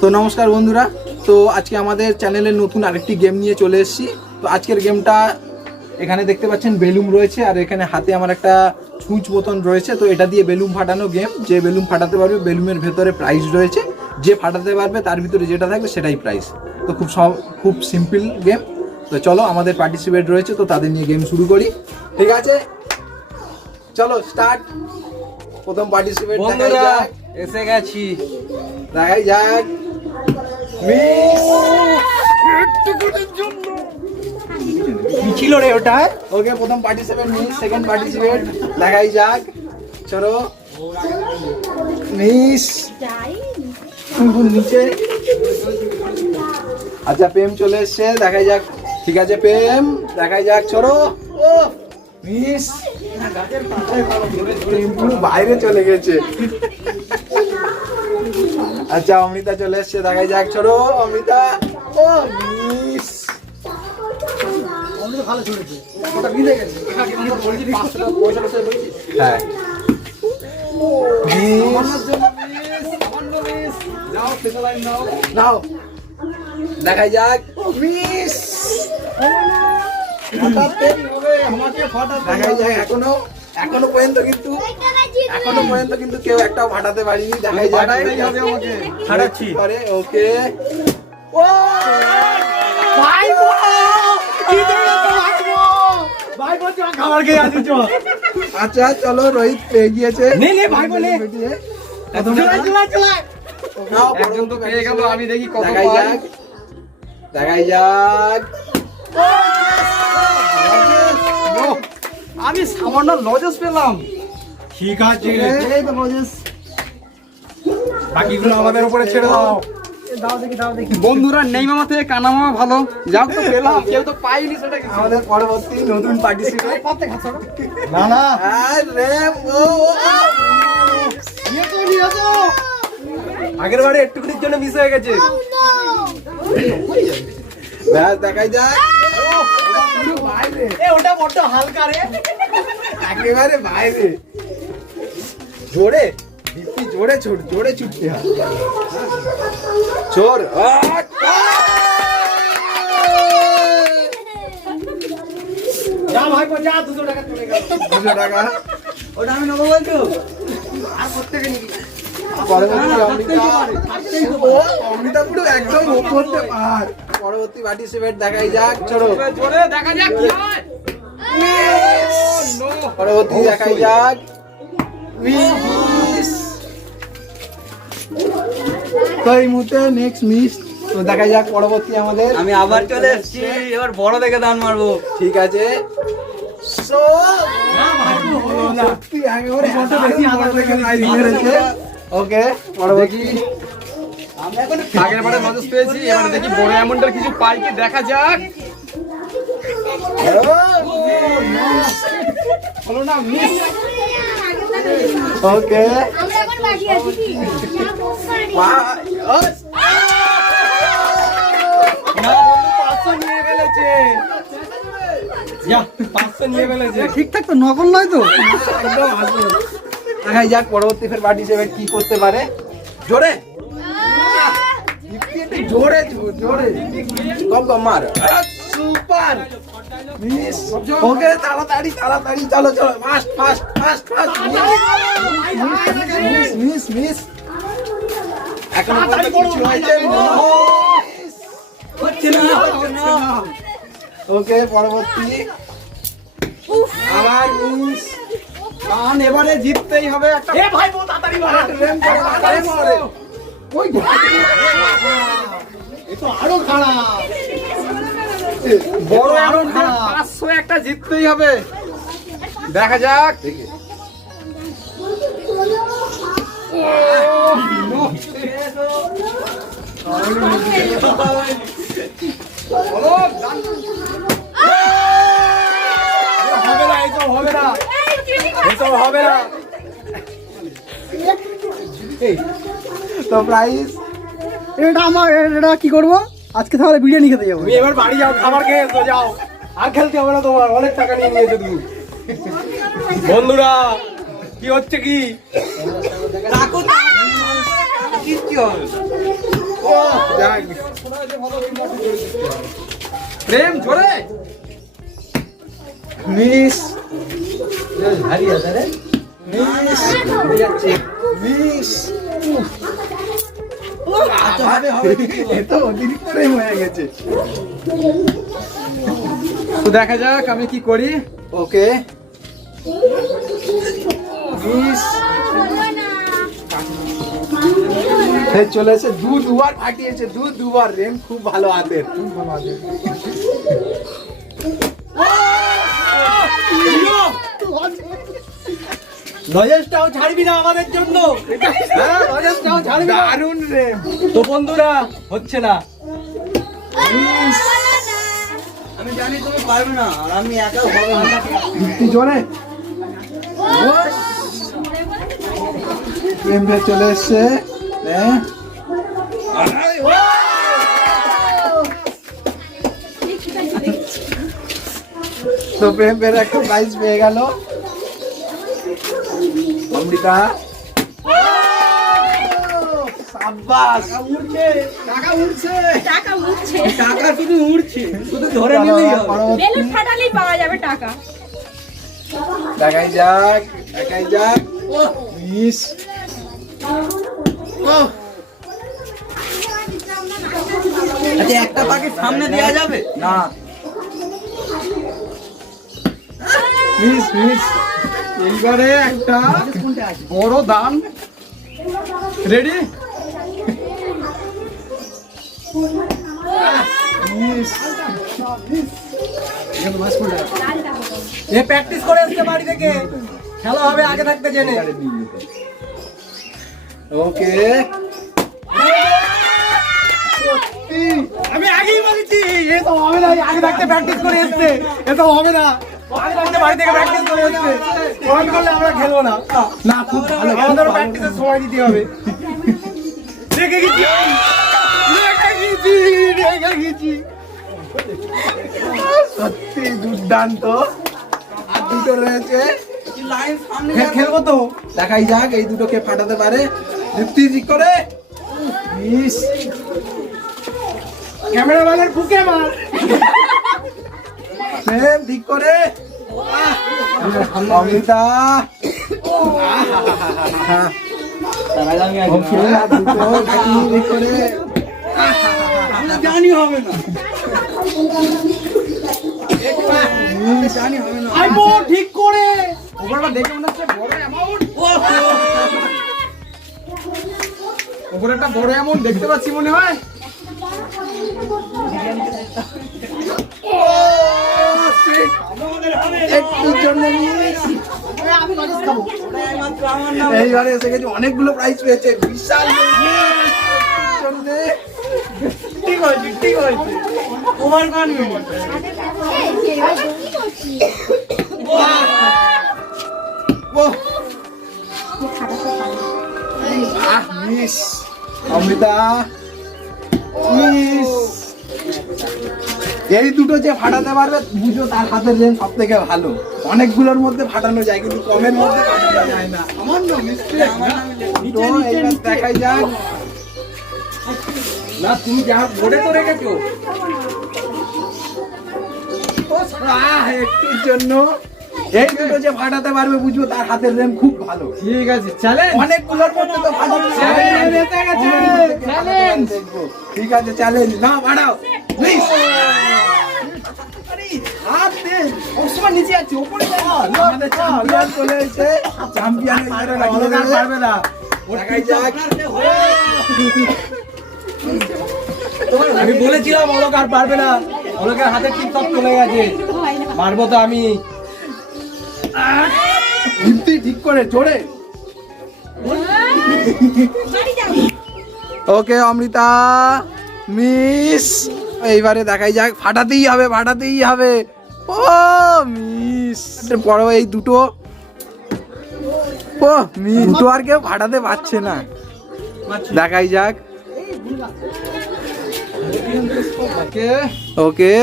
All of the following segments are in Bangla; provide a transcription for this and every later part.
তো নমস্কার বন্ধুরা, তো আজকে আমাদের চ্যানেলের নতুন আরেকটি গেম নিয়ে চলে এসেছি। তো আজকের গেমটা এখানে দেখতে পাচ্ছেন বেলুন রয়েছে, আর এখানে হাতে আমার একটা সুইচ বোতাম রয়েছে। তো এটা দিয়ে বেলুন ফাটানো গেম, যে বেলুন ফাটাতে পারবে বেলুনের ভেতরে প্রাইজ রয়েছে, যে ফাটাতে পারবে তার ভিতরে যেটা থাকবে সেটাই প্রাইজ। তো খুব সিম্পল গেম। তো চলো, আমাদের পার্টিসিপেট রয়েছে, তো তাদের নিয়ে গেম শুরু করি। ঠিক আছে, চলো স্টার্ট। প্রথম পার্টিসিপেট এসে গেছি, দেখাই যাক। কি ছিল রে ওটা? ওকে, প্রথম পার্টিসিপেট মিস। সেকেন্ড পার্টিসিপেট দেখাই যাক। চলো মিস, নিচে। আচ্ছা, প্রেম চলে এসছে, দেখাই যাক। ঠিক আছে প্রেম, দেখাই যাক। চলো। ও মিস, প্রেম পুরো বাইরে চলে গেছে। আচ্ছা, অমৃতা চলে এসছে, দেখাই যাক। চলো অমৃতা। ও মিস, ভালো চলেছে। ওটা মিলে গেছে। হ্যাঁ, নাও দেখাই যাক। মিস, দেখাই যাক। এখনো পর্যন্ত কিন্তু কেউ একটাও ফাটাতে পারিনি। দেখাই যাক। ফাটাচ্ছি। ওকে। ও আচ্ছা চলো, রোহিত পেয়ে গিয়েছে। একজন তো পেয়ে গেল, আমি দেখি কত দেখাই পাই। যাক, দেখাই যাক। আমি সামান্য লজেস পেলাম। ঠিক আছে, বাকিগুলো আমাদের উপরে ছেড়ে দাও। বন্ধুরা, নেই মামা থেকে কানা মামা ভালো। যাও, তো পেলাম, কেউ তো পাইনি সেটা। আমাদের পরবর্তী নতুন পার্টিসিপেট। না না, আগের বারে একটুখানির জন্য মিস হয়ে গেছে। দেখাই যাক। ওটা বড্ড হালকা রে, একেবারে বাইরে। জোরে দীপ্তি, জোরে ছুটতে হয়। চোর। যা ভাই, যা 200 টাকা চলে গেল। 200 টাকা। ওটা আমি নেবো বলছো? আর প্রত্যেকে অমৃতা পুরো একদম উপরতে পার। পরবর্তী পার্টিসিপেট দেখাই যাক। চলো জোরে দেখা যাক কি হয়। পরবর্তী দেখাই যাক। মিস। তো এই মুহূর্তে নেক্সট মিস। তো দেখা যাক পরবর্তী আমাদের। আমি আবার চলে এসেছি, এবার বড় দেখে দান মারবো। ঠিক আছে। ওকে, পরবর্তী। আগের বারে নজর পেয়েছি, এবার দেখি বড় অ্যামাউন্টের কিছু পাই কি, দেখা যাক। হলো না, মিস। ওকে, ঠিকঠাক তো, নকল নয় তো। একদম আসল। দেখাই যাক পরবর্তী ফের পার্টিসিপেট কি করতে পারে। জোরে জোরে জোরে, কম মার। Super miss. ওকে, তাড়াতাড়ি চলো ফাস্ট মিস মিস। এখন কিছু হচ্ছে না। ওকে, পরবর্তী আবার মিস। কান এবারে জিততেই হবে একটা। এ ভাই, বহুত তাড়াতাড়ি মার। ওই এ তো আরো খারাপ, বড় আরো খারাপ। 500 একটা জিততেই হবে, দেখা যাক। হবে না। তো প্রাইস এটা কি করবো আজকে? তাহলে বিরিয়ানি খেতে যাবো। তুমি এবার বাড়ি যাও, খাবার খেয়ে এসো, যাও। আর খেলতে হবে না তোমার, অনেক টাকা নিয়ে নিয়েছো তুমি। বন্ধুরা, কি হচ্ছে কি? কি হবে? যাক প্রেম জোরে মিস মিস এতো অতিরিক্ত প্রেম হয়ে গেছে। তো দেখা যাক আমি কি করি। ওকে মিস চলে এসে দুবার ফাটিয়েছে, দুবার। রেম খুব ভালো হাতের, খুব ভালো হাতের। লজেসটাও ছাড়বি না আমাদের জন্য। হ্যাঁ, লজেসটাও ছাড়বি না। দারুণ রেম। তো বন্ধুরা হচ্ছে না। আমি জানি তুমি পারবে না, আর আমি একা হবে না। কি জোরে প্রেম চলে এসছে। তো প্রেম একটা প্রাইজ পেয়ে গেল। অমৃতা সাব্বাস, টাকা উঠছে। টাকা শুধু উড়ছে, শুধু ধরে নিলেই হবে। বেলুন ফাটালেই পাওয়া যাবে টাকা। দেখাই যাক, দেখাই যাক। মিস আচ্ছা, একটা পাখির সামনে দেওয়া যাবে না। মিস মিস এইবারে একটা বড় দান। রেডি? মিস এ প্র্যাকটিস করে আসছে বাড়ি থেকে, খেলা হবে আগে থাকতে জেনে। ওকে আমি আগেই বলেছি এ তো হবে না, আগে থাকতে প্র্যাকটিস করে এসছে, এ তো হবে না। আগে থাকতে বাড়ি থেকে প্র্যাকটিস করে এসছে, ফোন করলে আমরা খেলবো না। না, খুব ভালো। আমাদের প্র্যাকটিসের সময় দিতে হবে। রেখে গেছি, রেখে গেছি। সত্যি দুর্দান্ত। আর দুটো রয়েছে, লাইন সামনে খেলবো তো। দেখাই যাক এই দুটোকে ফাটাতে পারে। যুক্তি ঠিক করে মিস। ক্যামেরাম্যানের বুকে মার। প্রেম ঠিক করে। অমিতা ওকে, আর দুটো ঠিক করে। জানি হবে না, আইবো ঠিক করে। ওপরটা দেখে মনে হচ্ছে বড় অ্যামাউন্ট। ওপরে একটা বড় অ্যামাউন্ট দেখতে পাচ্ছি মনে হয়। একটুর জন্য miss। এইবারে এসে গেছে, অনেকগুলো প্রাইজ পেয়েছে, বিশাল জন্যে। ঠিক হয়েছে, ঠিক হয়েছে। Over confident. Oh, miss. Amrita miss. এই দুটো যে ফাটাতে পারবে বুঝো তার হাতের রেঞ্জ সব থেকে ভালো। অনেকগুলোর মধ্যে ফাটানো যায় কিন্তু কমের মধ্যে ফাটানো যায় না। তো এইবার দেখাই যাক। না তুমি যা বোর্ডে তো রেখেছো। একটুর জন্য এই দুটো যে ফাটাতে পারবে বুঝবো তার হাতের রেঞ্জ খুব ভালো। ঠিক আছে, চ্যালেঞ্জ। অনেকগুলোর মধ্যে তো ফাটানো চ্যালেঞ্জ এসে গেছে, চ্যালেঞ্জ। ঠিক আছে, চ্যালেঞ্জ না ফাটাও প্লিজ। হাত দে, ওসমান নিচে আছে, উপরে যা। আমাদের চ্যাম্পিয়ন চলে এসেছে, চ্যাম্পিয়ন অলকার পারবে না। দেখাই যাক। আমি বলেছিলাম অলকার পারবে না, অলকার হাতে টিপ টপ চলে গেছে। পারবো তো আমি। যুক্তি ঠিক করে জোরে। ওকে অমৃতা মিস। এইবারে দেখাই যাক, ফাটাতেই হবে, ফাটাতেই হবে। ও মিস। বড় এই দুটো, ও মিস। দুটো আর কেউ ফাটাতে পারছে না। দেখাই যাক। ওকে ওকে,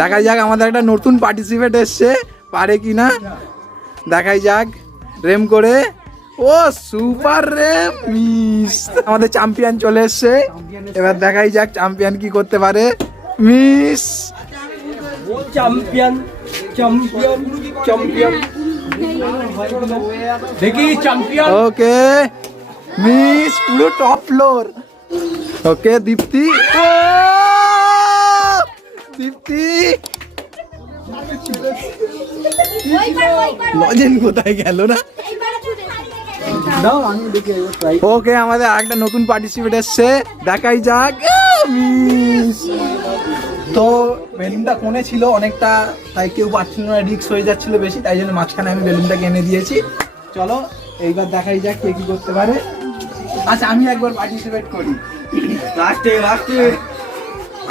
দেখাই যাক। আমাদের একটা নতুন পার্টিসিপেট এসছে, পারে কিনা দেখাই যাক। রেম করে। ও ও সুপার রে মিস, আমাদের চ্যাম্পিয়ন চলে এসছে। এবার দেখাই যাক চ্যাম্পিয়ন কি করতে পারে। মিস চ্যাম্পিয়ন চ্যাম্পিয়ন চ্যাম্পিয়ন দেখি চ্যাম্পিয়ন। ওকে মিস পুরো টপ ফ্লোর। ওকে দীপ্তি, ও দীপ্তি লজেন কোথায় গেল না। ওকে আমাদের আরেকটা নতুন পার্টিসিপেট এসছে, দেখাই যাক। মিস তো বেলুনটা কোণে ছিল অনেকটা, তাই কেউ পারছিল না, রিস্ক হয়ে যাচ্ছিল বেশি, তাই জন্য মাঝখানে আমি বেলুনটাকে এনে দিয়েছি। চলো এইবার দেখাই যাক কে কি করতে পারে। আচ্ছা আমি একবার পার্টিসিপেট করি, লাস্টে লাস্টে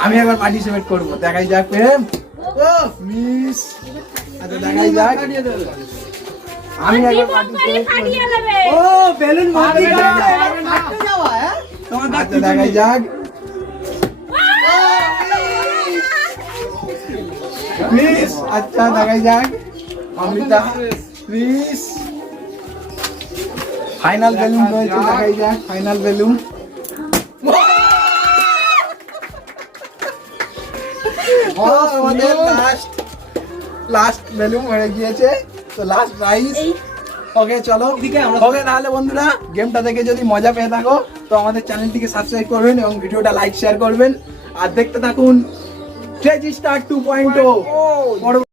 আমি একবার পার্টিসিপেট করবো, দেখাই যাক। প্রেম ও মিস, আচ্ছা দেখাই যাক, আমি একবার পার্টিসিপেট করি। ও বেলুন মারবি না আচ্ছা দেখাই যাক। মিস, আচ্ছা দেখাই যাক। অমৃতা মিস, ফাইনাল বেলুন রয়েছে, দেখাই যাক ফাইনাল বেলুন। আমাদের লাস্ট বেলুন হয়ে গিয়েছে, তো লাস্ট প্রাইজ। ওকে চলো, ওকে তাহলে বন্ধুরা গেমটা দেখে যদি মজা পেয়ে থাকো তো আমাদের চ্যানেলটিকে সাবস্ক্রাইব করবেন এবং ভিডিওটা লাইক শেয়ার করবেন, আর দেখতে থাকুন ক্রেজি স্টার 2.0।